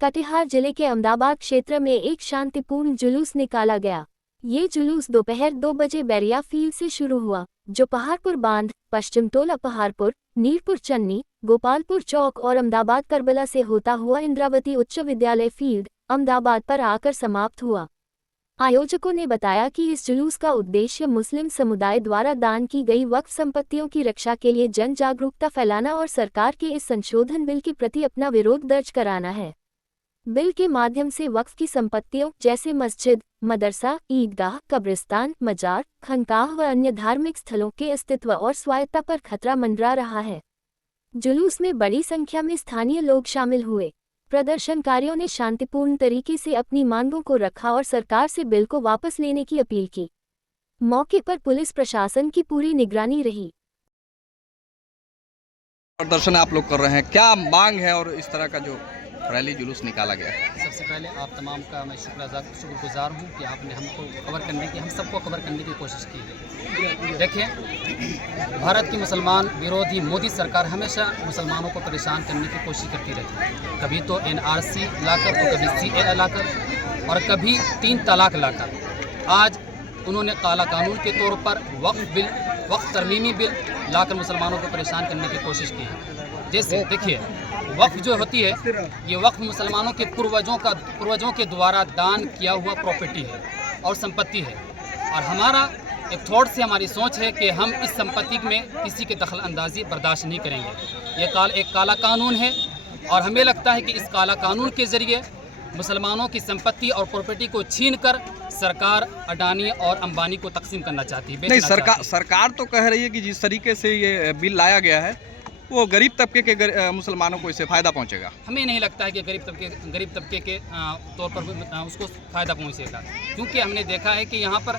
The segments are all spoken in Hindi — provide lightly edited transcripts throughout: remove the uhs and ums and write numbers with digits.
कटिहार जिले के अहमदाबाद क्षेत्र में एक शांतिपूर्ण जुलूस निकाला गया। ये जुलूस दोपहर 2 बजे बैरिया फील्ड से शुरू हुआ, जो पहाड़पुर बांध, पश्चिम टोला पहाड़पुर, नीरपुर चन्नी, गोपालपुर चौक और अहमदाबाद करबला से होता हुआ इंद्रावती उच्च विद्यालय फील्ड, अहमदाबाद पर आकर समाप्त हुआ। आयोजकों ने बताया कि इस जुलूस का उद्देश्य मुस्लिम समुदाय द्वारा दान की गई वक्फ संपत्तियों की रक्षा के लिए जन जागरूकता फैलाना और सरकार के इस संशोधन बिल के प्रति अपना विरोध दर्ज कराना है। बिल के माध्यम से वक्फ की संपत्तियों जैसे मस्जिद, मदरसा, ईदगाह, कब्रिस्तान, मजार, खनकाह व अन्य धार्मिक स्थलों के अस्तित्व और स्वायत्ता पर खतरा मंडरा रहा है। जुलूस में बड़ी संख्या में स्थानीय लोग शामिल हुए। प्रदर्शनकारियों ने शांतिपूर्ण तरीके से अपनी मांगों को रखा और सरकार से बिल को वापस लेने की अपील की। मौके पर पुलिस प्रशासन की पूरी निगरानी रही। प्रदर्शन आप लोग कर रहे हैं, क्या मांग है और इस तरह का जो रैली जुलूस निकाला गया है? सबसे पहले आप तमाम का मैं शुक्रगुजार हूँ कि आपने हमको कवर करने की, हम सबको कवर करने की कोशिश की है। देखिए, भारत की मुसलमान विरोधी मोदी सरकार हमेशा मुसलमानों को परेशान करने की कोशिश करती रहती है। कभी तो NRC लाकर, तो कभी CAA लाकर और कभी 3 तलाक लाकर। आज उन्होंने काला कानून के तौर पर वक्फ बिल, वक्फ तरमीमी बिल लाकर मुसलमानों को परेशान करने की कोशिश की है। जैसे देखिए, वक्फ जो होती है, ये वक्फ मुसलमानों के पूर्वजों के द्वारा दान किया हुआ प्रॉपर्टी है और संपत्ति है। और हमारा एक थॉट से हमारी सोच है कि हम इस संपत्ति में किसी के दखल अंदाजी बर्दाश्त नहीं करेंगे। ये एक काला कानून है और हमें लगता है कि इस काला कानून के ज़रिए मुसलमानों की संपत्ति और प्रॉपर्टी को छीनकर सरकार अडानी और अंबानी को तकसीम करना चाहती है। नहीं, सरकार तो कह रही है कि जिस तरीके से ये बिल लाया गया है वो गरीब तबके के मुसलमानों को इससे फ़ायदा पहुंचेगा। हमें नहीं लगता है कि गरीब तबके के तौर पर उसको फ़ायदा पहुंचेगा, क्योंकि हमने देखा है कि यहाँ पर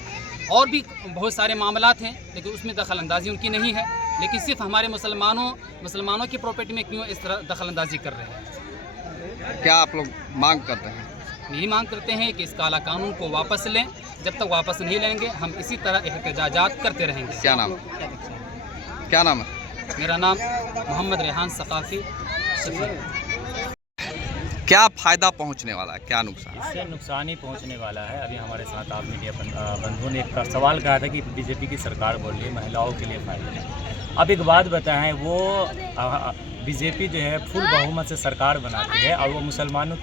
और भी बहुत सारे मामलात हैं, लेकिन उसमें दखल अंदाजी उनकी नहीं है। लेकिन सिर्फ हमारे मुसलमानों की प्रॉपर्टी में क्यों इस तरह दखल अंदाजी कर रहे हैं? क्या आप लोग मांग करते हैं? यही मांग करते हैं कि इस काला कानून को वापस लें। जब तक वापस नहीं लेंगे हम इसी तरह एहतजाजात करते रहेंगे। क्या नाम है? मेरा नाम मोहम्मद रेहान सकाफ़ी शफी। क्या फ़ायदा पहुंचने वाला है, क्या नुकसान? इससे नुकसान ही पहुंचने वाला है। अभी हमारे साथ आप मीडिया बंधुओं ने एक सवाल कहा था कि बीजेपी की सरकार बोल रही है महिलाओं के लिए फ़ायदा है। अब एक बात बताएं, वो बीजेपी जो है फुल बहुमत से सरकार बनाती है और वो मुसलमानों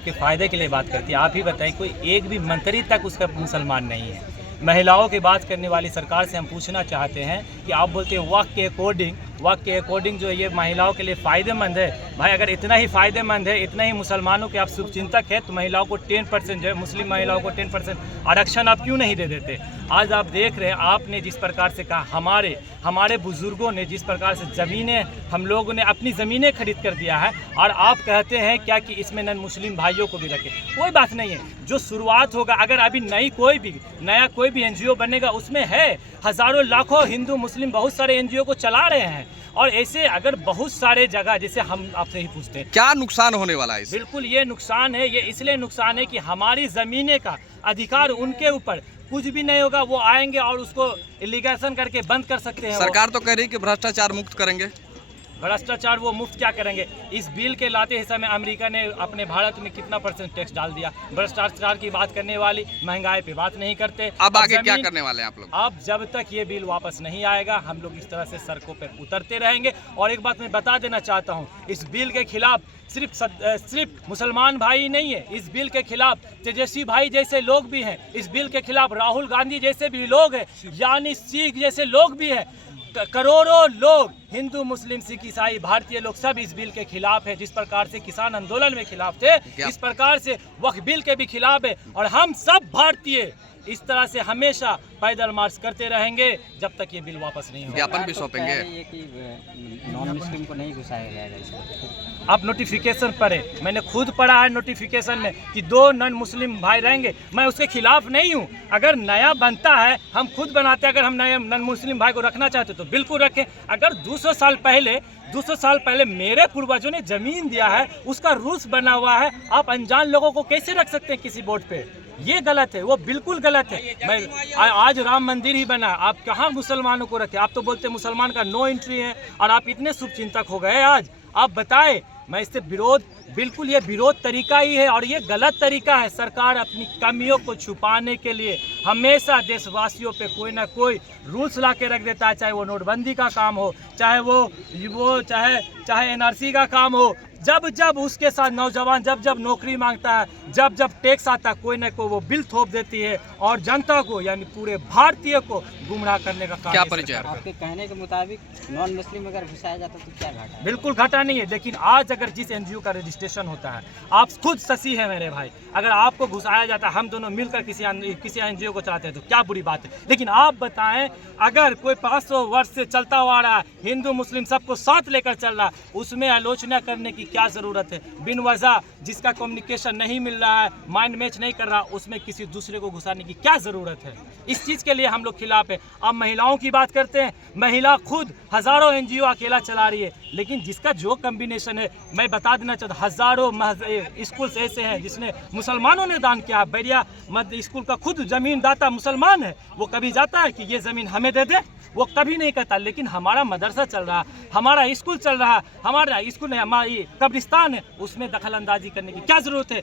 के फ़ायदे के लिए बात करती है। आप ही बताएं, कोई एक भी मंत्री तक उसका मुसलमान नहीं है। महिलाओं की बात करने वाली सरकार से हम पूछना चाहते हैं कि आप बोलते हैं वक्त के अकॉर्डिंग जो ये महिलाओं के लिए फ़ायदेमंद है। भाई, अगर इतना ही फ़ायदेमंद है, इतना ही मुसलमानों के आप शुभचिंतक है, तो महिलाओं को 10% जो है, मुस्लिम महिलाओं को 10% आरक्षण आप क्यों नहीं दे देते? आज आप देख रहे हैं, आपने जिस प्रकार से कहा, हमारे बुज़ुर्गों ने जिस प्रकार से ज़मीनें, हम लोगों ने अपनी ज़मीनें खरीद कर दिया है, और आप कहते हैं क्या कि इसमें नन मुस्लिम भाइयों को भी रखें। कोई बात नहीं है, जो शुरुआत होगा, अगर अभी नया कोई भी NGO बनेगा, उसमें है हज़ारों लाखों हिंदू मुस्लिम बहुत सारे NGO को चला रहे हैं। और ऐसे अगर बहुत सारे जगह, जैसे हम आपसे ही पूछते हैं क्या नुकसान होने वाला है? बिल्कुल ये नुकसान है। ये इसलिए नुकसान है कि हमारी ज़मीनें का अधिकार उनके ऊपर कुछ भी नहीं होगा। वो आएंगे और उसको इलीगेशन करके बंद कर सकते हैं। सरकार तो कह रही है कि भ्रष्टाचार मुक्त करेंगे। भ्रष्टाचार वो मुफ्त क्या करेंगे? इस बिल के लाते हिस्से में अमेरिका ने अपने भारत में कितना % टैक्स डाल दिया। भ्रष्टाचार की बात करने वाली, महंगाई पे बात नहीं करते। अब आगे क्या करने वाले हैं आप लोग? अब जब तक ये बिल वापस नहीं आएगा, हम लोग इस तरह से सड़कों पर उतरते रहेंगे। और एक बात मैं बता देना चाहता हूँ, इस बिल के खिलाफ सिर्फ मुसलमान भाई नहीं है। इस बिल के खिलाफ तेजस्वी भाई जैसे लोग भी हैं। इस बिल के खिलाफ राहुल गांधी जैसे भी लोग हैं, यानी सिख जैसे लोग भी हैं। करोड़ों लोग, हिंदू, मुस्लिम, सिख, ईसाई, भारतीय लोग सब इस बिल के खिलाफ है। जिस प्रकार से किसान आंदोलन में खिलाफ थे, इस प्रकार से वक्फ बिल के भी खिलाफ है। और हम सब भारतीय इस तरह से हमेशा पैदल मार्च करते रहेंगे जब तक ये बिल वापस नहीं होगा। ज्ञापन भी सौंपेंगे। नॉन मुस्लिम को नहीं घुसाया जाएगा इसमें। आप नोटिफिकेशन पढ़े, मैंने खुद पढ़ा है नोटिफिकेशन में कि 2 नॉन मुस्लिम भाई रहेंगे। मैं उसके खिलाफ नहीं हूँ। अगर नया बनता है, हम खुद बनाते हैं, अगर हम नए नॉन मुस्लिम भाई को रखना चाहते तो बिल्कुल रखें। अगर 200 साल पहले मेरे पूर्वजों ने ज़मीन दिया है, उसका रूल्स बना हुआ है, आप अनजान लोगों को कैसे रख सकते हैं किसी बोर्ड पे? ये गलत है, वो बिल्कुल गलत है। आज राम मंदिर ही बना, आप कहाँ मुसलमानों को रखे? आप तो बोलते मुसलमान का नो एंट्री है, और आप इतने शुभचिंतक हो गए। आज आप बताएं, मैं इससे विरोध, बिल्कुल ये विरोध तरीका ही है और ये गलत तरीका है। सरकार अपनी कमियों को छुपाने के लिए हमेशा देशवासियों पे कोई ना कोई रूल्स ला के रख देता है, चाहे वो नोटबंदी का काम हो, चाहे वो चाहे एनआरसी का काम हो। जब उसके साथ नौजवान जब नौकरी मांगता है, जब टैक्स आता है, कोई ना कोई वो बिल थोप देती है और जनता को यानी पूरे भारतीय को गुमराह करने का काम। क्या परिचय आपके कहने के मुताबिक नॉन मुस्लिम अगर घुसाया जाता तो क्या घाटा है? बिल्कुल घाटा नहीं है, लेकिन आज अगर जिस एनजीओ का रजिस्ट्रेशन होता है, आप खुद शशि है मेरे भाई, अगर आपको घुसाया जाता है, हम दोनों मिलकर किसी एनजीओ को चलाते हैं तो क्या बुरी बात है। लेकिन आप बताएं, अगर कोई 500 वर्ष से चलता हुआ रहा है, हिंदू मुस्लिम सबको साथ लेकर चल रहा है, उसमें आलोचना करने की क्या ज़रूरत है। बिन वजह जिसका कम्युनिकेशन नहीं मिल रहा है, माइंड मैच नहीं कर रहा, उसमें किसी दूसरे को घुसाने की क्या ज़रूरत है। इस चीज़ के लिए हम लोग खिलाफ है। अब महिलाओं की बात करते हैं, महिला खुद हज़ारों एनजीओ अकेला चला रही है, लेकिन जिसका जो कम्बिनेशन है, मैं बता देना चाहता हूँ, हज़ारों स्कूल्स ऐसे हैं जिसने मुसलमानों ने दान किया। बैरिया मध्य स्कूल का खुद ज़मीन दाता मुसलमान है, वो कभी जाता है कि ये ज़मीन हमें दे दे, वो कभी नहीं कहता। लेकिन हमारा मदरसा चल रहा है, हमारा स्कूल चल रहा है, हमारा स्कूल नहीं, हमारी कब्रिस्तान है, उसमें दखल अंदाजी करने की क्या ज़रूरत है।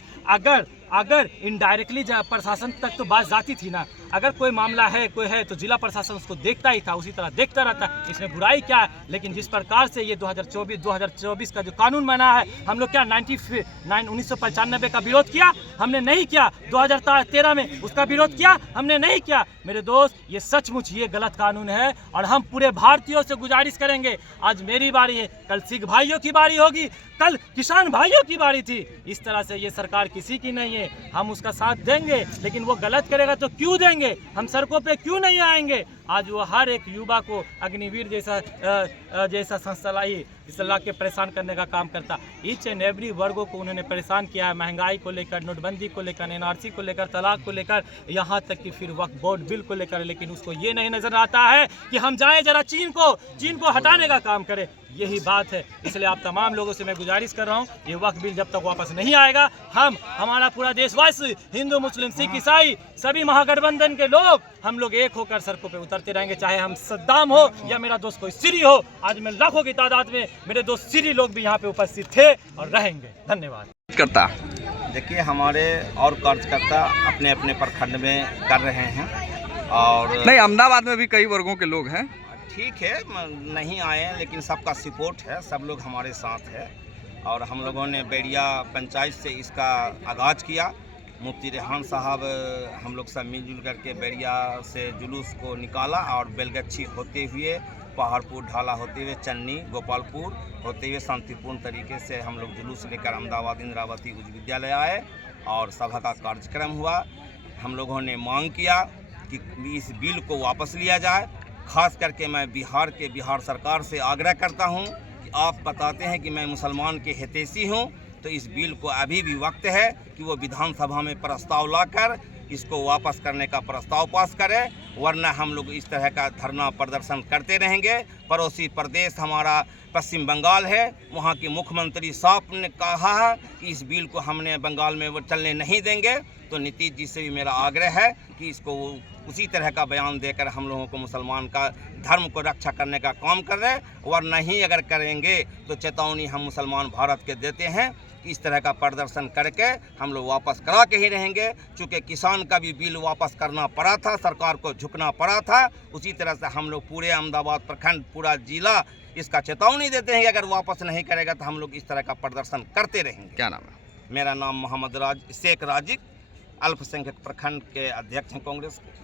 अगर इनडायरेक्टली प्रशासन तक तो बात जाती थी ना, अगर कोई मामला है कोई है तो जिला प्रशासन उसको देखता ही था, उसी तरह देखता रहता है, इसमें बुराई क्या है। लेकिन जिस प्रकार से ये 2024 का जो कानून बना है, हम लोग क्या 1995 का विरोध किया? हमने नहीं किया। 2013 में उसका विरोध किया? हमने नहीं किया। मेरे दोस्त, ये सचमुच ये गलत कानून है और हम पूरे भारतीयों से गुजारिश करेंगे, आज मेरी बारी है, कल सिख भाइयों की बारी होगी, कल किसान भाइयों की बारी थी। इस तरह से ये सरकार किसी की नहीं है, हम उसका साथ देंगे, लेकिन वो गलत करेगा तो क्यों देंगे, हम सड़कों पे क्यों नहीं आएंगे। आज वो हर एक युवा को अग्निवीर जैसा संस्था लाई, ला के परेशान करने का काम करता। ईच एंड एवरी वर्गों को उन्होंने परेशान किया है, महंगाई को लेकर, नोटबंदी को लेकर, एनआरसी को लेकर, तलाक को लेकर, यहाँ तक कि फिर वक्फ बोर्ड बिल को लेकर। लेकिन उसको ये नहीं नजर आता है कि हम जाएं जरा चीन को हटाने का काम करें। यही बात है। इसलिए आप तमाम लोगों से मैं गुजारिश कर रहा हूँ, ये वक्फ बिल जब तक वापस नहीं आएगा, हमारा पूरा देशवासी, हिंदू मुस्लिम सिख ईसाई सभी महागठबंधन के लोग, हम लोग एक होकर सड़कों पे उतरते रहेंगे, चाहे हम सद्दाम हो या मेरा दोस्त कोई सीरी हो। आज मैं लाखों की तादाद में मेरे दोस्त सीरी लोग भी यहाँ पे उपस्थित थे और रहेंगे। धन्यवाद। करता देखिए, हमारे और कार्यकर्ता अपने अपने प्रखंड में कर रहे हैं और नहीं, अहमदाबाद में भी कई वर्गों के लोग हैं। ठीक है, नहीं आए, लेकिन सबका सपोर्ट है, सब लोग हमारे साथ है। और हम लोगों ने बैरिया पंचायत से इसका आगाज़ किया। मुफ्ती रेहान साहब हम लोग सब मिलजुल करके बैरिया से जुलूस को निकाला और बेलगच्छी होते हुए, पहाड़पुर ढाला होते हुए, चन्नी गोपालपुर होते हुए शांतिपूर्ण तरीके से हम लोग जुलूस लेकर अहमदाबाद इंदिरावती उच्च विद्यालय आए और सभा का कार्यक्रम हुआ। हम लोगों ने मांग किया कि इस बिल को वापस लिया जाए। खास करके मैं बिहार सरकार से आग्रह करता हूं कि आप बताते हैं कि मैं मुसलमान के हितैषी हूं, तो इस बिल को अभी भी वक्त है कि वो विधानसभा में प्रस्ताव लाकर इसको वापस करने का प्रस्ताव पास करें, वरना हम लोग इस तरह का धरना प्रदर्शन करते रहेंगे। पड़ोसी प्रदेश हमारा पश्चिम बंगाल है, वहाँ के मुख्यमंत्री साहब ने कहा है कि इस बिल को हमने बंगाल में वो चलने नहीं देंगे। तो नीतीश जी से भी मेरा आग्रह है कि इसको उसी तरह का बयान देकर हम लोगों को मुसलमान का धर्म को रक्षा करने का काम कर रहे हैं, वरना नहीं अगर करेंगे तो चेतावनी हम मुसलमान भारत के देते हैं कि इस तरह का प्रदर्शन करके हम लोग वापस करा के ही रहेंगे। चूँकि किसान का भी बिल वापस करना पड़ा था, सरकार को झुकना पड़ा था, उसी तरह से हम लोग पूरे अहमदाबाद प्रखंड, पूरा जिला इसका चेतावनी देते हैं कि अगर वापस नहीं करेगा तो हम लोग इस तरह का प्रदर्शन करते रहेंगे। क्या नाम है? मेरा नाम मोहम्मद शेख राजिक, अल्पसंख्यक प्रखंड के अध्यक्ष हैं कांग्रेस के।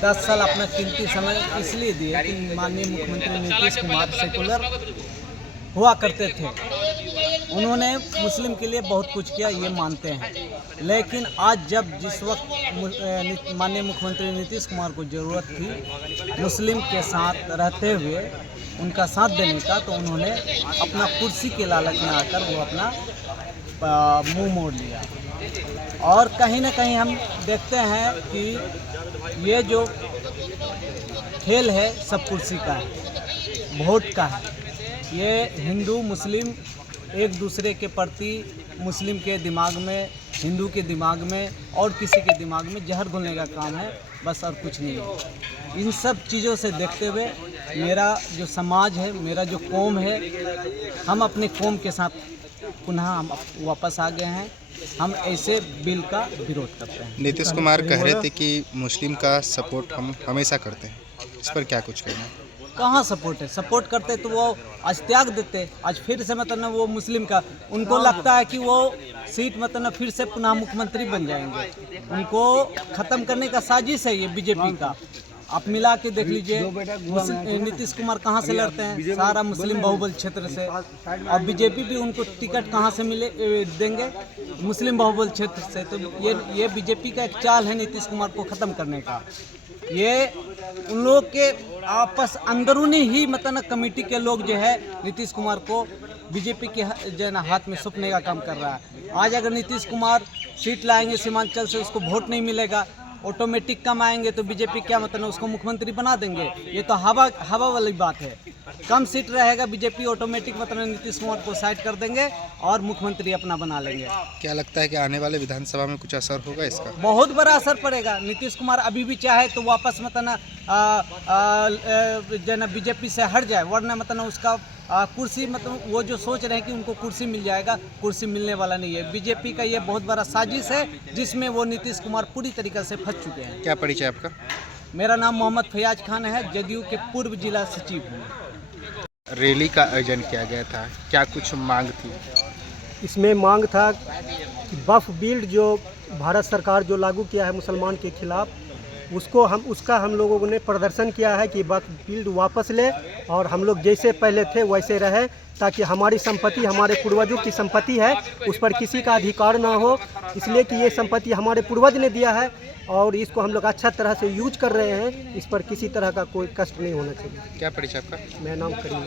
10 साल अपना कीमती समय इसलिए दिए कि माननीय मुख्यमंत्री नीतीश कुमार सेकुलर हुआ करते थे। उन्होंने मुस्लिम के लिए बहुत कुछ किया, ये मानते हैं। लेकिन आज जिस वक्त माननीय मुख्यमंत्री नीतीश कुमार को ज़रूरत थी मुस्लिम के साथ रहते हुए उनका साथ देने का, तो उन्होंने अपना कुर्सी के लालच में आकर वो अपना मुंह मोड़ लिया। और कहीं ना कहीं हम देखते हैं कि ये जो खेल है सब कुर्सी का है, वोट का है। ये हिंदू मुस्लिम एक दूसरे के प्रति, मुस्लिम के दिमाग में, हिंदू के दिमाग में और किसी के दिमाग में जहर घोलने का काम है, बस और कुछ नहीं है। इन सब चीज़ों से देखते हुए मेरा जो समाज है, मेरा जो कौम है, हम अपने कौम के साथ पुनः हम वापस आ गए हैं। हम ऐसे बिल का विरोध करते हैं। नीतीश कुमार कह रहे थे कि मुस्लिम का सपोर्ट हम हमेशा करते हैं, इस पर क्या कुछ कहना है? कहाँ सपोर्ट है? सपोर्ट करते तो वो आज त्याग देते। आज फिर से मतलब वो मुस्लिम का उनको लगता है कि वो सीट मतलब फिर से पुनः मुख्यमंत्री बन जाएंगे। उनको ख़त्म करने का साजिश है ये बीजेपी का। आप मिला के देख लीजिए, नीतीश कुमार कहाँ से लड़ते हैं? सारा मुस्लिम बहुबल क्षेत्र से। और बीजेपी भी उनको टिकट कहाँ से देंगे? मुस्लिम बहुबल क्षेत्र से। तो ये बीजेपी का एक चाल है नीतीश कुमार को ख़त्म करने का। ये उन लोग के आपस अंदरूनी ही मतलब कमेटी के लोग जो है नीतीश कुमार को बीजेपी के जो है ना हाथ में सौंपने का काम कर रहा है। आज अगर नीतीश कुमार सीट लाएंगे सीमांचल से, उसको वोट नहीं मिलेगा, ऑटोमेटिक कम आएंगे तो बीजेपी क्या मतलब उसको मुख्यमंत्री बना देंगे। ये तो हवा वाली बात है। कम सीट रहेगा बीजेपी ऑटोमेटिक मतलब नीतीश कुमार को साइड कर देंगे और मुख्यमंत्री अपना बना लेंगे। जो लगता है कि आने वाले विधानसभा में कुछ असर होगा इसका? बहुत बड़ा असर पड़ेगा। नीतीश कुमार अभी भी चाहे तो वापस मतलब जो ना बीजेपी से हट जाए, वरना मतलब उसका कुर्सी मतलब वो जो सोच रहे हैं कि उनको कुर्सी मिल जाएगा, कुर्सी मिलने वाला नहीं है। बीजेपी का ये बहुत बड़ा साजिश है जिसमें वो नीतीश कुमार पूरी तरीके से फंस चुके हैं। क्या परिचय आपका? मेरा नाम मोहम्मद फयाज खान है, जदयू के पूर्व जिला सचिव हूँ। रैली का आयोजन किया गया था, क्या कुछ मांग थी? इसमें मांग था कि वक्फ बिल जो भारत सरकार जो लागू किया है मुसलमान के खिलाफ, उसका हम लोगों ने प्रदर्शन किया है कि वक्फ बिल वापस ले और हम लोग जैसे पहले थे वैसे रहे, ताकि हमारी संपत्ति हमारे पूर्वजों की संपत्ति है, उस पर किसी का अधिकार ना हो। इसलिए कि ये संपत्ति हमारे पूर्वज ने दिया है और इसको हम लोग अच्छा तरह से यूज कर रहे हैं। इस पर किसी तरह का कोई कष्ट नहीं होना चाहिए। क्या परिचय आपका? मेरा नाम करीम।